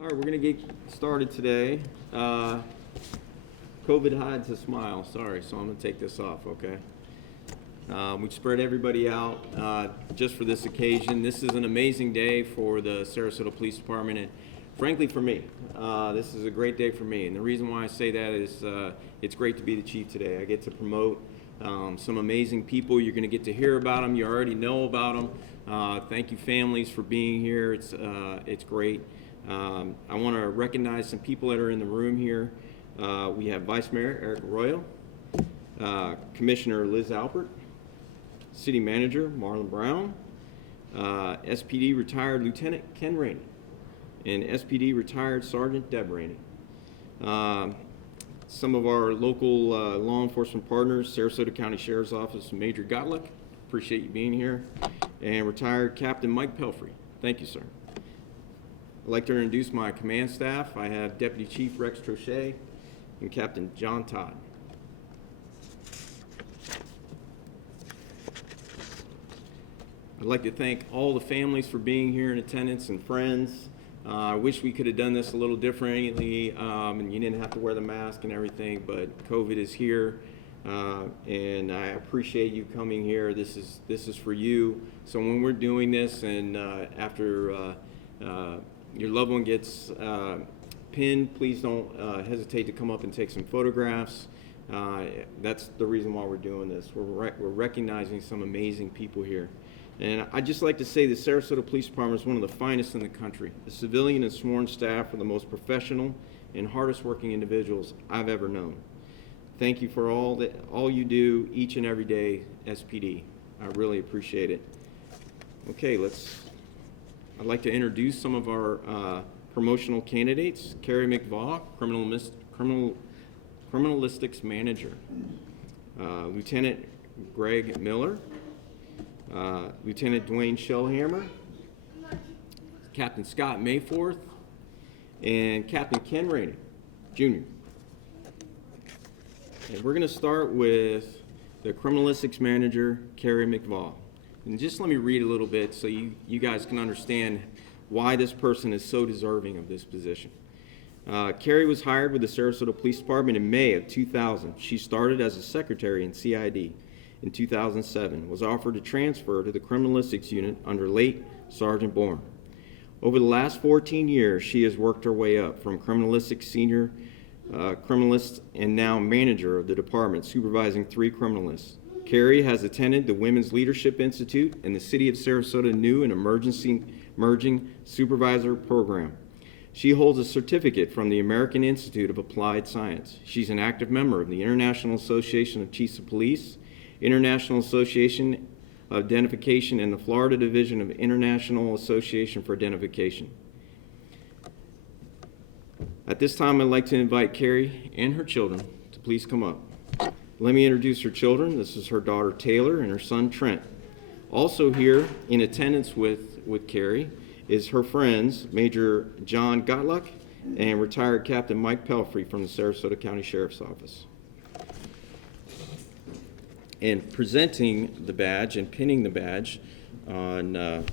All right, we're going to get started today. COVID hides a smile. Sorry, so I'm going to take this off, okay? We've spread everybody out just for this occasion. This is an amazing day for the Sarasota Police Department and frankly for me. This is a great day for me. And the reason why I say that is it's great to be the chief today. I get to promote some amazing people. You're going to get to hear about them. You already know about them. Thank you, families, for being here. It's great. I want to recognize some people that are in the room here. We have Vice Mayor Erik Arroyo, Commissioner Liz Alpert, City Manager Marlon Brown, SPD retired Lieutenant Ken Rainey, and SPD retired Sergeant Deb Rainey. Some of our local law enforcement partners, Sarasota County Sheriff's Office, Major Gottlieb, appreciate you being here, and retired Captain Mike Pelfrey. Thank you, sir. I'd like to introduce my command staff. I have Deputy Chief Rex Trochet and Captain John Todd. I'd like to thank all the families for being here in attendance and friends. I wish we could have done this a little differently and you didn't have to wear the mask and everything, but COVID is here and I appreciate you coming here. This is for you. So when we're doing this and after your loved one gets pinned, please don't hesitate to come up and take some photographs. That's the reason why we're doing this. We're recognizing some amazing people here. And I'd just like to say the Sarasota Police Department is one of the finest in the country. The civilian and sworn staff are the most professional and hardest working individuals I've ever known. Thank you for all you do each and every day, SPD. I really appreciate it. Okay, I'd like to introduce some of our promotional candidates. Kari McVaugh, Criminalistics Manager. Lieutenant Greg Miller. Lieutenant Dwayne Shellhammer. Captain Scott Mayforth. And Captain Ken Rainey, Jr. And we're going to start with the Criminalistics Manager, Kari McVaugh. And just let me read a little bit so you guys can understand why this person is so deserving of this position. Kari was hired with the Sarasota Police Department in May of 2000. She started as a secretary in CID in 2007, was offered to transfer to the Criminalistics Unit under late Sergeant Bourne. Over the last 14 years, she has worked her way up from Criminalistics Senior Criminalist and now manager of the department, supervising 3 criminalists. Kari has attended the Women's Leadership Institute and the City of Sarasota New and Emerging Supervisor Program. She holds a certificate from the American Institute of Applied Science. She's an active member of the International Association of Chiefs of Police, International Association of Identification, and the Florida Division of International Association for Identification. At this time, I'd like to invite Kari and her children to please come up. Let me introduce her children. This is her daughter Taylor and her son Trent. Also here in attendance with Kari is her friends, Major John Gottlieb and retired Captain Mike Pelfrey from the Sarasota County Sheriff's Office. And presenting the badge and pinning the badge on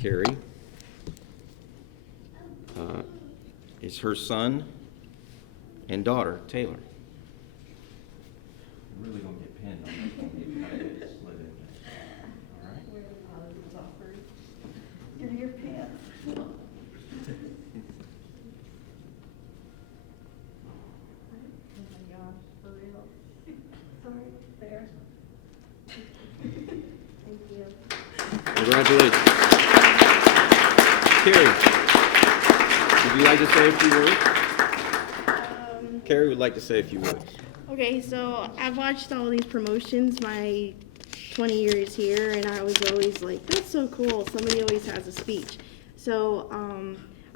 Kari is her son and daughter, Taylor. I'm really going to get pinned on this one. Just slid in there. All right. Give me your pants. Oh my gosh, for real. Sorry, there. Thank you. Congratulations. Kari, would you like to say a few words? Kari would like to say a few words. Okay, so I've watched all these promotions my 20 years here, and I was always like, that's so cool. Somebody always has a speech. So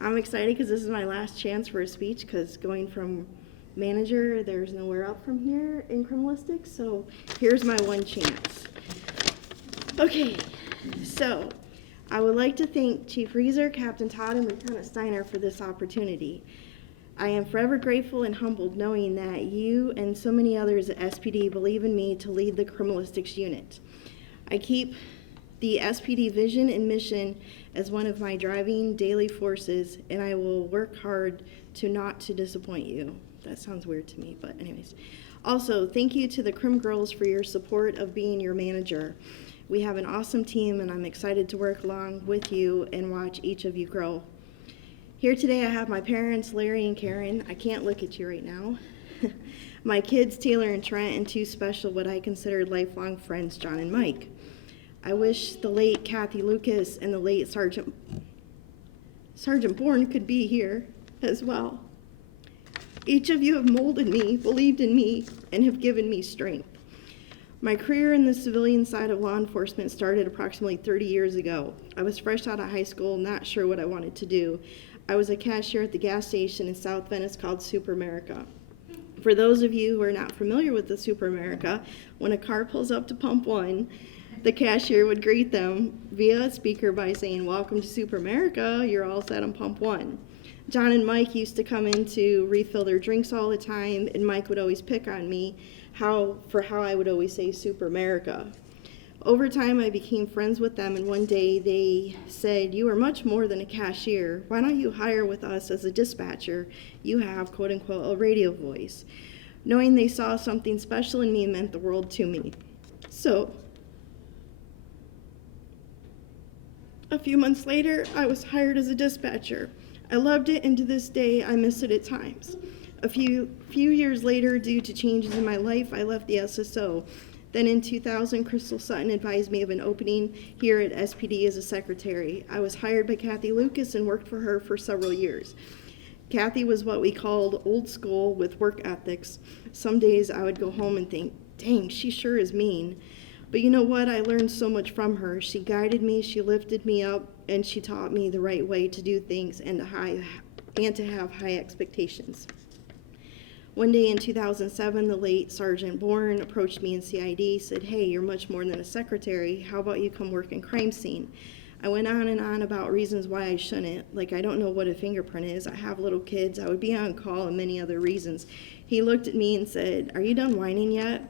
I'm excited because this is my last chance for a speech, because going from manager, there's nowhere up from here in criminalistics, so here's my one chance. Okay, so I would like to thank Chief Rieser, Captain Todd, and Lieutenant Steiner for this opportunity. I am forever grateful and humbled knowing that you and so many others at SPD believe in me to lead the criminalistics unit. I keep the SPD vision and mission as one of my driving daily forces, and I will work hard not to disappoint you. That sounds weird to me, but anyways. Also, thank you to the Crim Girls for your support of being your manager. We have an awesome team, and I'm excited to work along with you and watch each of you grow. Here today I have my parents, Larry and Karen. I can't look at you right now. My kids, Taylor and Trent, and two special, what I consider lifelong friends, John and Mike. I wish the late Kathy Lucas and the late Sergeant Bourne could be here as well. Each of you have molded me, believed in me, and have given me strength. My career in the civilian side of law enforcement started approximately 30 years ago. I was fresh out of high school, not sure what I wanted to do. I was a cashier at the gas station in South Venice called Super America. For those of you who are not familiar with the Super America, when a car pulls up to pump one, the cashier would greet them via a speaker by saying, "Welcome to Super America, you're all set on pump one." John and Mike used to come in to refill their drinks all the time, and Mike would always pick on me for how I would always say Super America. Over time, I became friends with them, and one day they said, "You are much more than a cashier. Why don't you hire with us as a dispatcher? You have, quote unquote, a radio voice." Knowing they saw something special in me meant the world to me. So, a few months later, I was hired as a dispatcher. I loved it, and to this day, I miss it at times. A few years later, due to changes in my life, I left the SSO. Then in 2000, Crystal Sutton advised me of an opening here at SPD as a secretary. I was hired by Kathy Lucas and worked for her for several years. Kathy was what we called old school with work ethics. Some days I would go home and think, dang, she sure is mean. But you know what? I learned so much from her. She guided me, she lifted me up, and she taught me the right way to do things and to have high expectations. One day in 2007, the late Sergeant Bourne approached me in CID, said, "Hey, you're much more than a secretary. How about you come work in crime scene?" I went on and on about reasons why I shouldn't. Like, I don't know what a fingerprint is. I have little kids. I would be on call, and many other reasons. He looked at me and said, "Are you done whining yet?"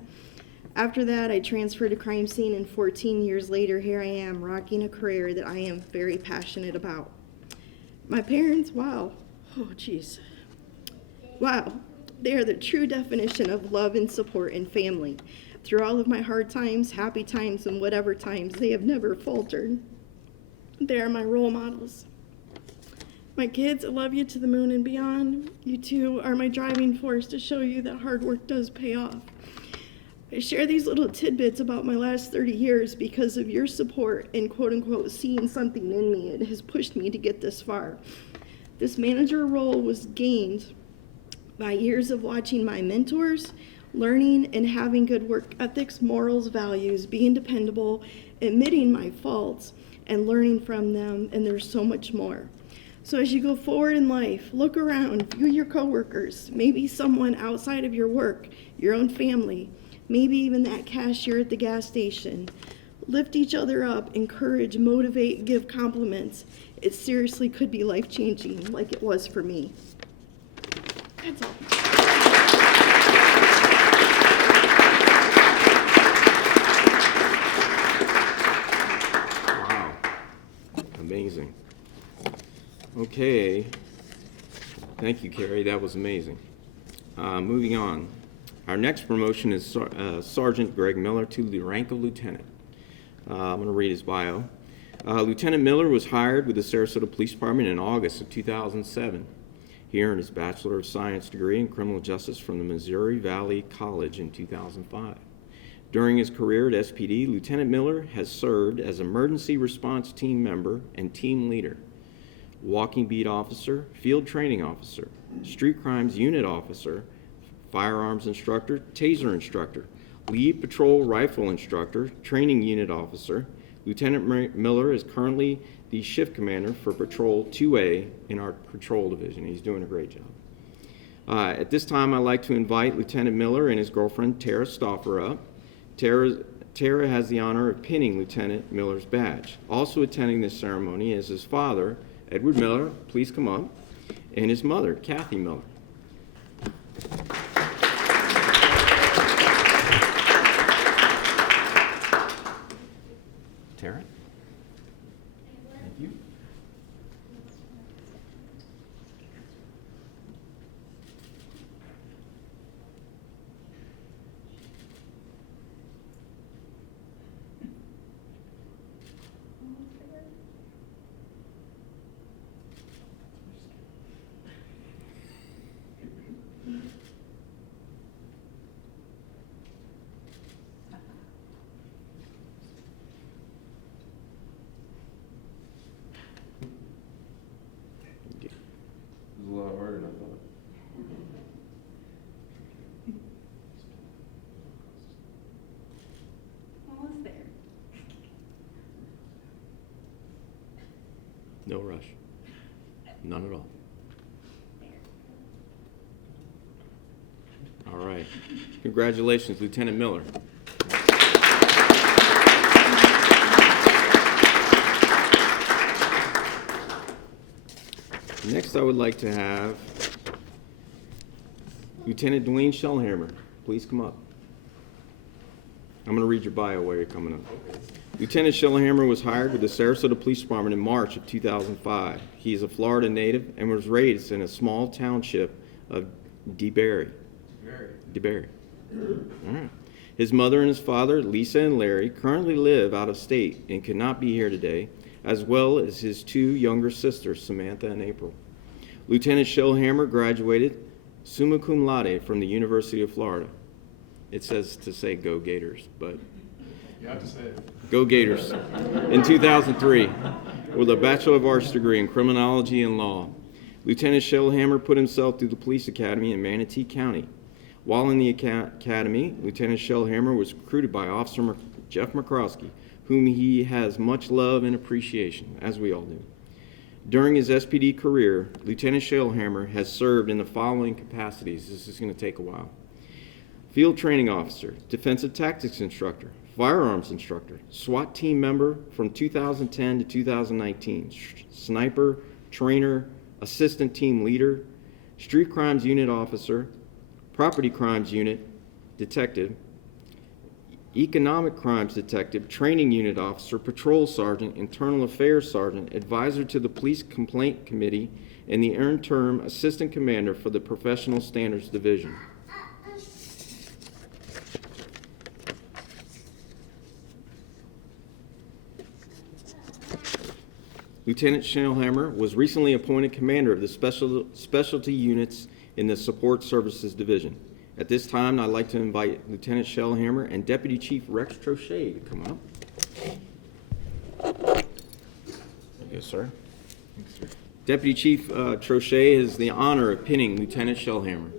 After that, I transferred to crime scene, and 14 years later, here I am, rocking a career that I am very passionate about. My parents, wow. Oh, jeez. Wow. They are the true definition of love and support and family. Through all of my hard times, happy times, and whatever times, they have never faltered. They are my role models. My kids, I love you to the moon and beyond. You two are my driving force to show you that hard work does pay off. I share these little tidbits about my last 30 years because of your support and quote-unquote seeing something in me. It has pushed me to get this far. This manager role was gained by years of watching my mentors, learning and having good work ethics, morals, values, being dependable, admitting my faults, and learning from them, and there's so much more. So as you go forward in life, look around, view your coworkers, maybe someone outside of your work, your own family, maybe even that cashier at the gas station. Lift each other up, encourage, motivate, give compliments. It seriously could be life-changing like it was for me. That's all. Wow. Amazing. Okay. Thank you, Kari. That was amazing. Moving on. Our next promotion is Sergeant Greg Miller to the rank of lieutenant. I'm going to read his bio. Lieutenant Miller was hired with the Sarasota Police Department in August of 2007. He earned his Bachelor of Science degree in Criminal Justice from the Missouri Valley College in 2005. During his career at SPD, Lieutenant Miller has served as emergency response team member and team leader, walking beat officer, field training officer, street crimes unit officer, firearms instructor, taser instructor, lead patrol rifle instructor, training unit officer. Lieutenant Miller is currently the shift commander for Patrol 2A in our patrol division. He's doing a great job. At this time, I'd like to invite Lieutenant Miller and his girlfriend, Tara Stauffer, up. Tara has the honor of pinning Lieutenant Miller's badge. Also attending this ceremony is his father, Edward Miller, please come up, and his mother, Kathy Miller. Tara? No rush. None at all. All right. Congratulations, Lieutenant Miller. Next, I would like to have Lieutenant Dwayne Shellhammer. Please come up. I'm going to read your bio while you're coming up. Lieutenant Shellhammer was hired with the Sarasota Police Department in March of 2005. He is a Florida native and was raised in a small township of DeBerry. DeBerry. All right. His mother and his father, Lisa and Larry, currently live out of state and could not be here today, as well as his two younger sisters, Samantha and April. Lieutenant Shellhammer graduated summa cum laude from the University of Florida. It says to say go Gators, but You have to say it. go Gators. In 2003, with a Bachelor of Arts degree in Criminology and Law. Lieutenant Shellhammer put himself through the Police Academy in Manatee County. While in the academy, Lieutenant Shellhammer was recruited by Officer Jeff McCroskey, whom he has much love and appreciation, as we all do. During his SPD career, Lieutenant Shellhammer has served in the following capacities. This is going to take a while. Field Training Officer, Defensive Tactics Instructor, Firearms Instructor, SWAT Team Member from 2010 to 2019, Sniper, Trainer, Assistant Team Leader, Street Crimes Unit Officer, Property Crimes Unit Detective, Economic Crimes Detective, Training Unit Officer, Patrol Sergeant, Internal Affairs Sergeant, Advisor to the Police Complaint Committee, and the interim Assistant Commander for the Professional Standards Division. Lieutenant Shellhammer was recently appointed commander of the specialty units in the Support Services Division. At this time, I'd like to invite Lieutenant Shellhammer and Deputy Chief Rex Trochet to come up. Yes, sir. Deputy Chief Trochet has the honor of pinning Lieutenant Shellhammer.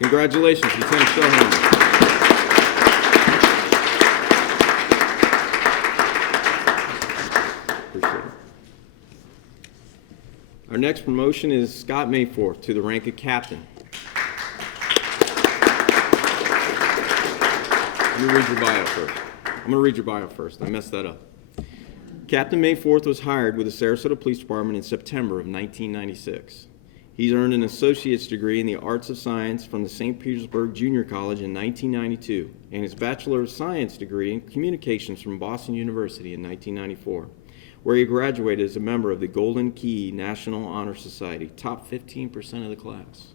Congratulations, Lieutenant Shellhammer. Appreciate it. Our next promotion is Scott Mayforth to the rank of Captain. Let me read your bio first. I'm going to read your bio first. I messed that up. Captain Mayforth was hired with the Sarasota Police Department in September of 1996. He's earned an associate's degree in the Arts of Science from the St. Petersburg Junior College in 1992 and his Bachelor of Science degree in Communications from Boston University in 1994, where he graduated as a member of the Golden Key National Honor Society, top 15% of the class.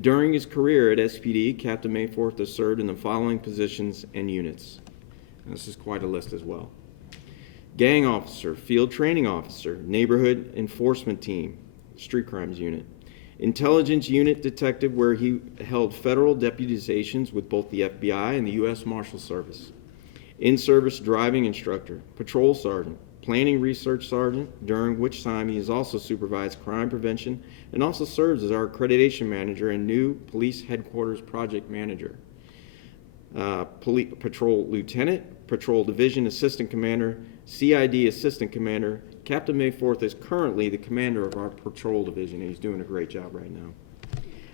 During his career at SPD, Captain Mayforth has served in the following positions and units. And this is quite a list as well. Gang Officer, Field Training Officer, Neighborhood Enforcement Team, Street Crimes Unit, Intelligence Unit Detective, where he held federal deputizations with both the FBI and the U.S. Marshal Service, In-Service Driving Instructor, Patrol Sergeant, Planning Research Sergeant, during which time he has also supervised crime prevention and also serves as our accreditation manager and new Police Headquarters Project Manager. Patrol Lieutenant, Patrol Division Assistant Commander, CID Assistant Commander. Captain Mayforth is currently the commander of our patrol division, and he's doing a great job right now.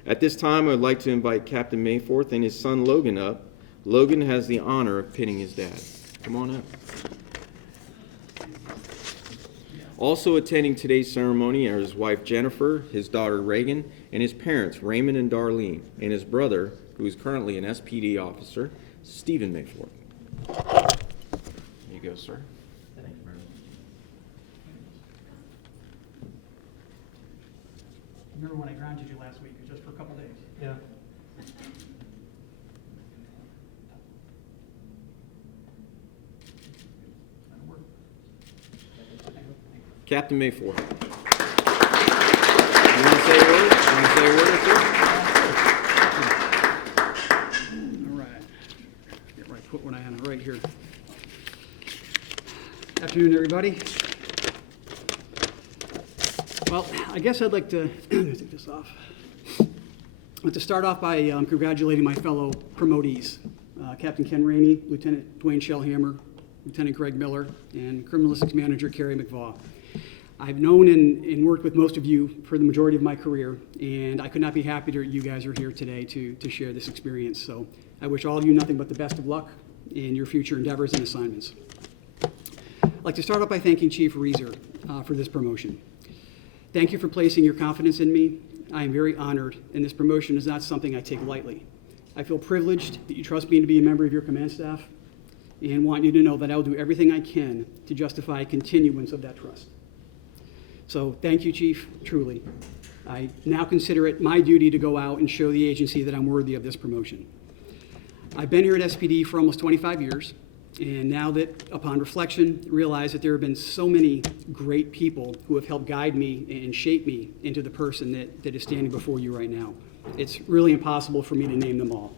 At this time, I'd like to invite Captain Mayforth and his son Logan up. Logan has the honor of pinning his dad. Come on up. Also attending today's ceremony are his wife Jennifer, his daughter Reagan, and his parents Raymond and Darlene, and his brother, who is currently an SPD officer, Stephen Mayforth. There you go, sir. Remember when I grounded you last week? It was just for a couple days. Yeah. That'll work. Captain Mayforth. You want to say a word? You want to say a word or two? All right. Get right here. Afternoon, everybody. Well, I guess I'd like to take this off. I'd like to start off by congratulating my fellow promotees, Captain Ken Rainey, Lieutenant Dwayne Shellhammer, Lieutenant Greg Miller, and Criminalistics Manager Kari McVaugh. I've known and worked with most of you for the majority of my career, and I could not be happier you guys are here today to share this experience. So I wish all of you nothing but the best of luck in your future endeavors and assignments. I'd like to start off by thanking Chief Rieser for this promotion. Thank you for placing your confidence in me. I am very honored, and this promotion is not something I take lightly. I feel privileged that you trust me to be a member of your command staff, and want you to know that I will do everything I can to justify continuance of that trust. So thank you, Chief, truly. I now consider it my duty to go out and show the agency that I'm worthy of this promotion. I've been here at SPD for almost 25 years, and now that, upon reflection, realize that there have been so many great people who have helped guide me and shape me into the person that is standing before you right now. It's really impossible for me to name them all.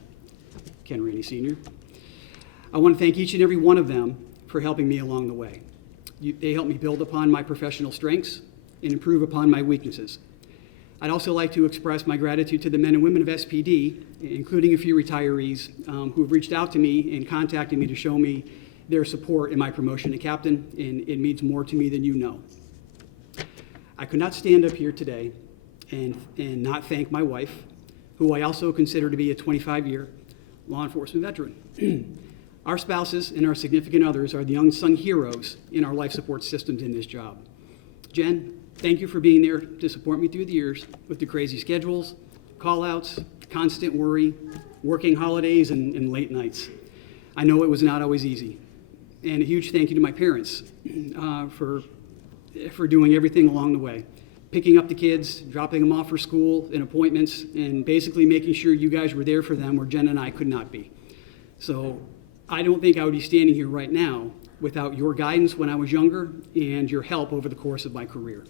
Ken Rainey Sr. I want to thank each and every one of them for helping me along the way. They helped me build upon my professional strengths and improve upon my weaknesses. I'd also like to express my gratitude to the men and women of SPD, including a few retirees who have reached out to me and contacted me to show me their support in my promotion to captain, and it means more to me than you know. I could not stand up here today and not thank my wife, who I also consider to be a 25-year law enforcement veteran. Our spouses and our significant others are the unsung heroes in our life support systems in this job. Jen, thank you for being there to support me through the years with the crazy schedules, call-outs, constant worry, working holidays, and late nights. I know it was not always easy. And a huge thank you to my parents for doing everything along the way. Picking up the kids, dropping them off for school and appointments, and basically making sure you guys were there for them where Jen and I could not be. So I don't think I would be standing here right now without your guidance when I was younger and your help over the course of my career.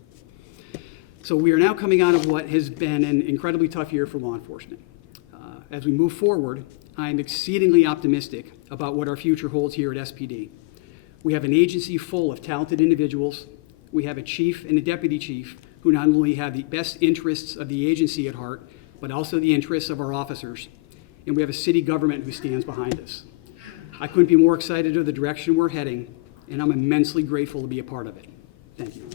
So we are now coming out of what has been an incredibly tough year for law enforcement. As we move forward, I am exceedingly optimistic about what our future holds here at SPD. We have an agency full of talented individuals. We have a chief and a deputy chief who not only have the best interests of the agency at heart, but also the interests of our officers. And we have a city government who stands behind us. I couldn't be more excited of the direction we're heading, and I'm immensely grateful to be a part of it. Thank you.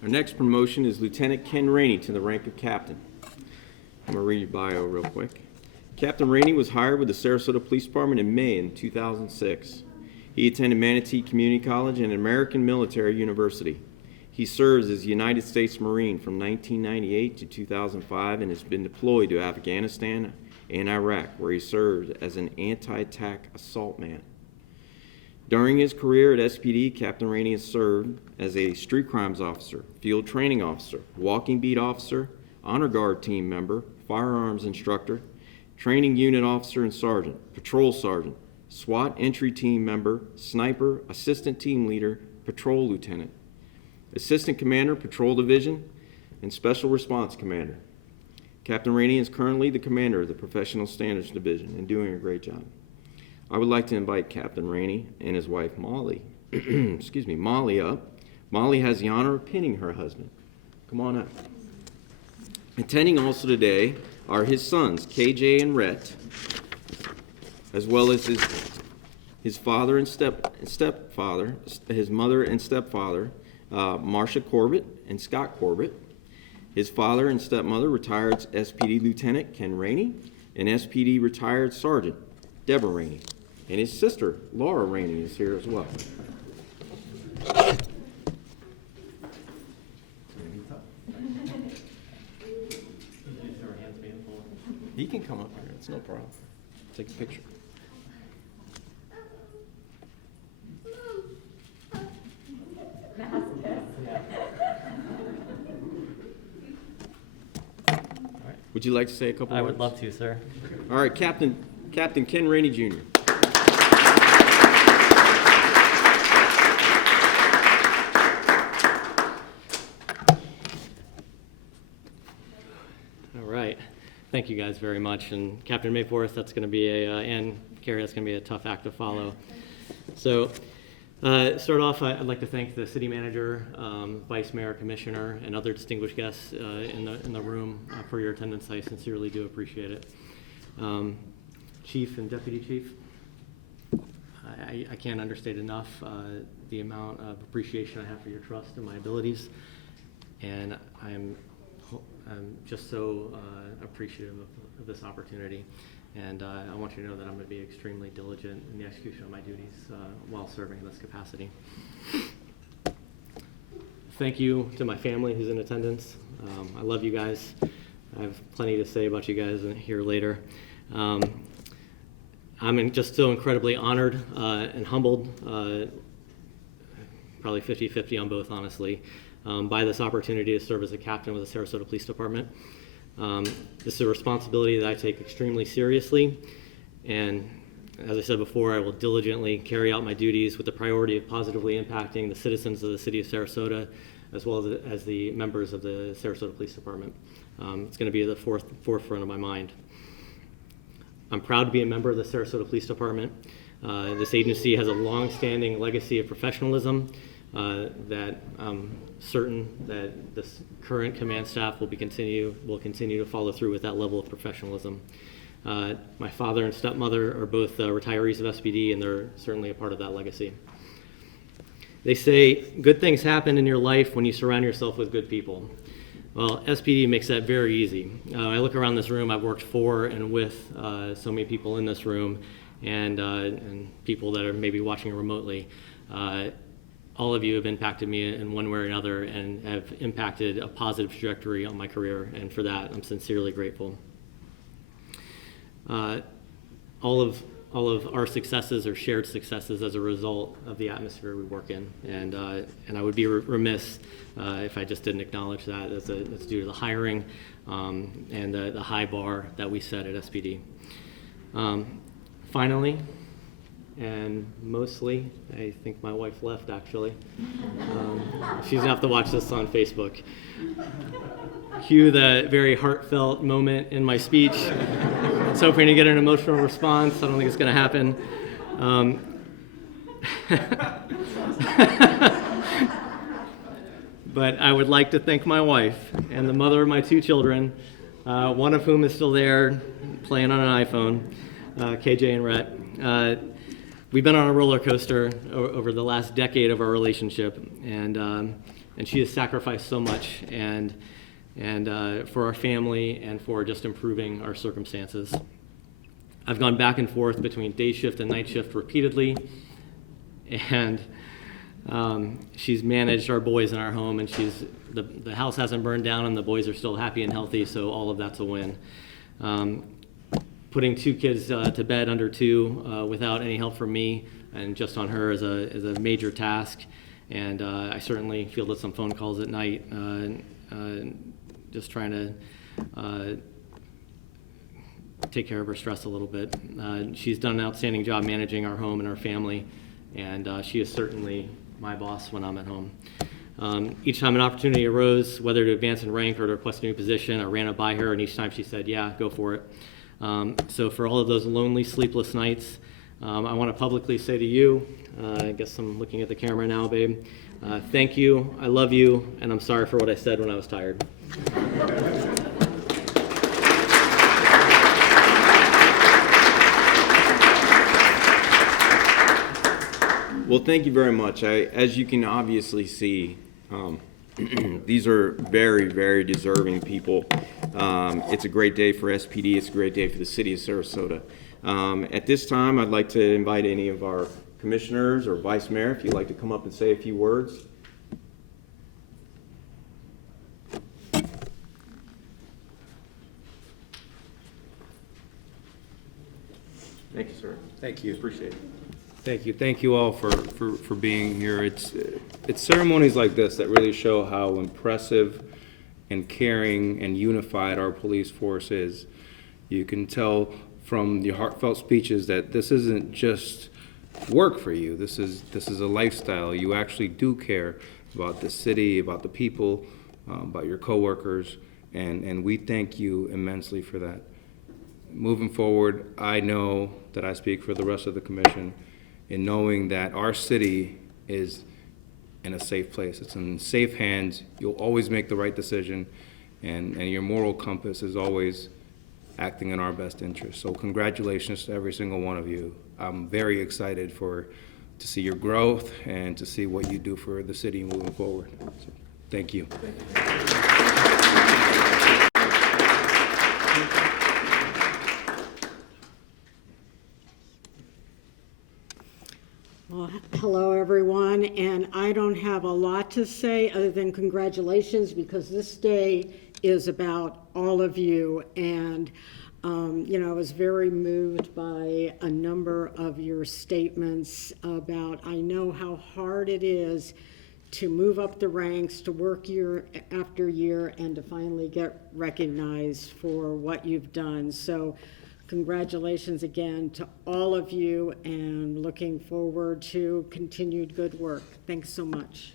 Our next promotion is Lieutenant Ken Rainey to the rank of captain. I'm going to read your bio real quick. Captain Rainey was hired with the Sarasota Police Department in May in 2006. He attended Manatee Community College and American Military University. He serves as a United States Marine from 1998 to 2005 and has been deployed to Afghanistan and Iraq, where he served as an anti-attack assault man. During his career at SPD, Captain Rainey has served as a street crimes officer, field training officer, walking beat officer, honor guard team member, firearms instructor, training unit officer and sergeant, patrol sergeant, SWAT entry team member, sniper, assistant team leader, patrol lieutenant, assistant commander, patrol division, and special response commander. Captain Rainey is currently the commander of the Professional Standards Division and doing a great job. I would like to invite Captain Rainey and his wife Molly, Molly up. Molly has the honor of pinning her husband. Come on up. Attending also today are his sons, KJ and Rhett, as well as his father and stepfather, his mother and stepfather, Marcia Corbett and Scott Corbett. His father and stepmother, retired SPD Lieutenant Ken Rainey, and SPD retired Sergeant Deborah Rainey. And his sister, Laura Rainey, is here as well. He can come up here. It's no problem. Take a picture. Would you like to say a couple words? I would love to, sir. All right, Captain Ken Rainey Jr. thank you guys very much. And Captain Mayforth, that's going to be and Kari, that's going to be a tough act to follow. So, start off, I'd like to thank the city manager, vice mayor, commissioner, and other distinguished guests in the room for your attendance. I sincerely do appreciate it. Chief and deputy chief, I can't understate enough the amount of appreciation I have for your trust and my abilities, and I'm just so appreciative of this opportunity. And I want you to know that I'm going to be extremely diligent in the execution of my duties while serving in this capacity. Thank you to my family who's in attendance. I love you guys. I have plenty to say about you guys here later. I'm just so incredibly honored and humbled, probably 50-50 on both, honestly, by this opportunity to serve as a captain with the Sarasota Police Department. This is a responsibility that I take extremely seriously, and as I said before, I will diligently carry out my duties with the priority of positively impacting the citizens of the city of Sarasota, as well as the members of the Sarasota Police Department. It's going to be at the forefront of my mind. I'm proud to be a member of the Sarasota Police Department. This agency has a long-standing legacy of professionalism that I'm certain that this current command staff will continue to follow through with that level of professionalism. My father and stepmother are both retirees of SPD, and they're certainly a part of that legacy. They say good things happen in your life when you surround yourself with good people. Well, SPD makes that very easy. I look around this room, I've worked for and with so many people in this room, and people that are maybe watching remotely. All of you have impacted me in one way or another and have impacted a positive trajectory on my career, and for that, I'm sincerely grateful. All of our successes are shared successes as a result of the atmosphere we work in, and I would be remiss if I just didn't acknowledge that. It's due to the hiring and the high bar that we set at SPD. Finally, and mostly, I think my wife left actually. She's gonna have to watch this on Facebook. Cue the very heartfelt moment in my speech. I was hoping to get an emotional response. I don't think it's gonna happen. But I would like to thank my wife and the mother of my two children, one of whom is still there playing on an iPhone, KJ and Rhett. We've been on a roller coaster over the last decade of our relationship, and she has sacrificed so much, and for our family and for just improving our circumstances. I've gone back and forth between day shift and night shift repeatedly, and she's managed our boys in our home, and the house hasn't burned down, and the boys are still happy and healthy, so all of that's a win. Putting two kids to bed under 2 without any help from me and just on her is a major task, and I certainly fielded some phone calls at night just trying to take care of her stress a little bit. She's done an outstanding job managing our home and our family, and she is certainly my boss when I'm at home. Each time an opportunity arose, whether to advance in rank or to request a new position, I ran it by her, and each time she said, yeah, go for it. So for all of those lonely, sleepless nights, I want to publicly say to you, I guess I'm looking at the camera now, babe, thank you, I love you, and I'm sorry for what I said when I was tired. Well, thank you very much. As you can obviously see, these are very, very deserving people. It's a great day for SPD. It's a great day for the city of Sarasota. At this time, I'd like to invite any of our commissioners or vice mayor, if you'd like to come up and say a few words. Thank you, sir. Thank you. Appreciate it. Thank you. Thank you all for being here. It's ceremonies like this that really show how impressive and caring and unified our police force is. You can tell from the heartfelt speeches that this isn't just work for you. This is a lifestyle. You actually do care about the city, about the people, about your coworkers, And we thank you immensely for that. Moving forward, I know that I speak for the rest of the commission in knowing that our city is in a safe place. It's in safe hands. You'll always make the right decision, and your moral compass is always acting in our best interest. So congratulations to every single one of you. I'm very excited to see your growth and to see what you do for the city moving forward. So, thank you. Well, hello, everyone, and I don't have a lot to say other than congratulations, because this day is about all of you. And I was very moved by a number of your statements about, I know how hard it is to move up the ranks, to work year after year, and to finally get recognized for what you've done. So congratulations again to all of you, and looking forward to continued good work. Thanks so much.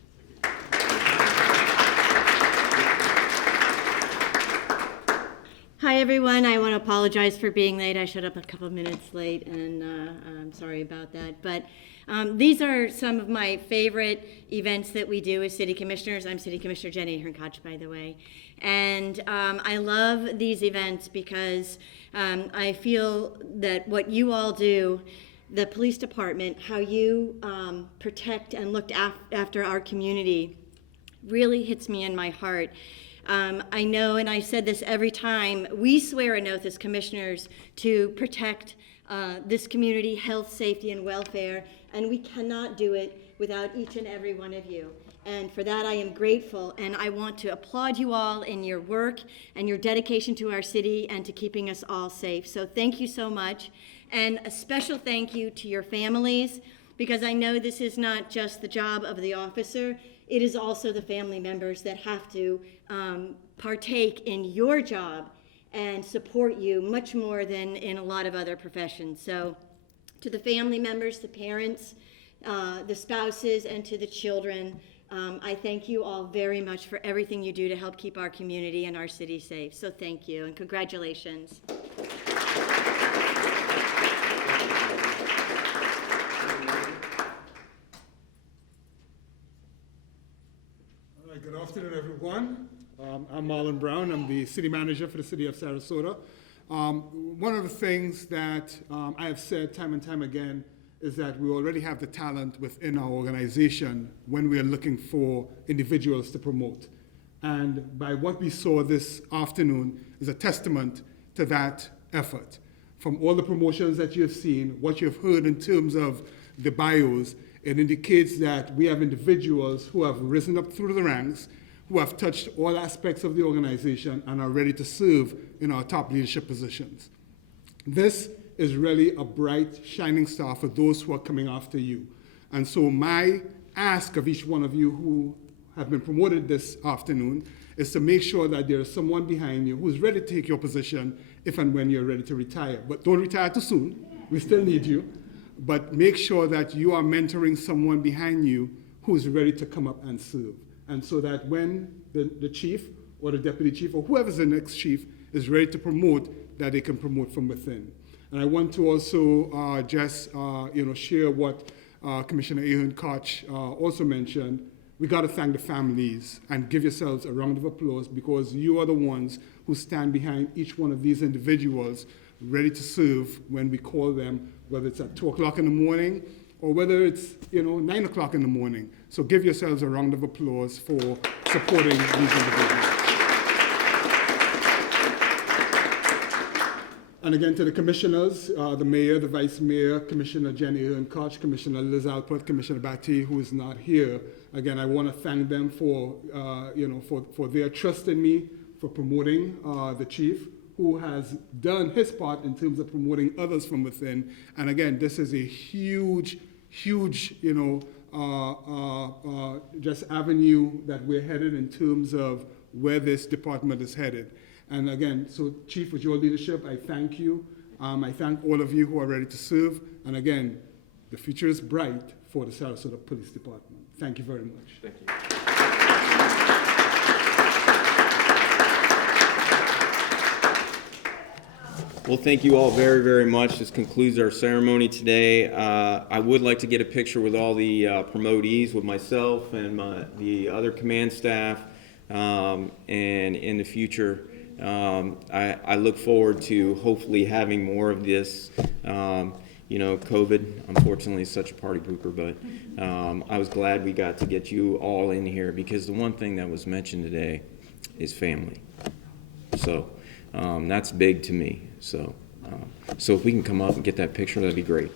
Hi, everyone. I want to apologize for being late. I showed up a couple of minutes late, and I'm sorry about that. But these are some of my favorite events that we do as city commissioners. I'm City Commissioner Jenny Ahearn-Koch, by the way. And I love these events because I feel that what you all do, the police department, how you protect and look after our community, really hits me in my heart. I know, and I said this every time, we swear an oath as commissioners to protect this community, health, safety, and welfare, and we cannot do it without each and every one of you. And for that, I am grateful, and I want to applaud you all in your work and your dedication to our city and to keeping us all safe. So thank you so much, and a special thank you to your families, because I know this is not just the job of the officer, it is also the family members that have to partake in your job and support you much more than in a lot of other professions. So to the family members, the parents, the spouses, and to the children, I thank you all very much for everything you do to help keep our community and our city safe. So thank you, and congratulations. Good afternoon, everyone. I'm Marlon Brown. I'm the city manager for the city of Sarasota. One of the things that I have said time and time again is that we already have the talent within our organization when we are looking for individuals to promote. And by what we saw this afternoon is a testament to that effort. From all the promotions that you've seen, what you've heard in terms of the bios, it indicates that we have individuals who have risen up through the ranks, who have touched all aspects of the organization and are ready to serve in our top leadership positions. This is really a bright, shining star for those who are coming after you. And so my ask of each one of you who have been promoted this afternoon is to make sure that there is someone behind you who's ready to take your position if and when you're ready to retire. But don't retire too soon. We still need you. But make sure that you are mentoring someone behind you who's ready to come up and serve. And so that when the chief or the deputy chief or whoever's the next chief is ready to promote, that they can promote from within. And I want to also share what Commissioner Ahearn-Koch also mentioned. We got to thank the families and give yourselves a round of applause, because you are the ones who stand behind each one of these individuals ready to serve when we call them, whether it's at 2 o'clock in the morning or whether it's 9 o'clock in the morning. So give yourselves a round of applause for supporting these individuals. And again, to the commissioners, the mayor, the vice mayor, Commissioner Jenny Ahearn-Koch, Commissioner Liz Alpert, Commissioner Batty, who is not here. Again, I want to thank them for their trust in me, for promoting the chief, who has done his part in terms of promoting others from within. And again, this is a huge, just avenue that we're headed in terms of where this department is headed. And again, so Chief, with your leadership, I thank you. I thank all of you who are ready to serve. And again, the future is bright for the Sarasota Police Department. Thank you very much. Thank you. Well, thank you all very, very much. This concludes our ceremony today. I would like to get a picture with all the promotees, with myself and the other command staff. And in the future, I look forward to hopefully having more of this. You know, COVID, unfortunately, is such a party pooper, but I was glad we got to get you all in here, because the one thing that was mentioned today is family. So that's big to me. So if we can come up and get that picture, that'd be great.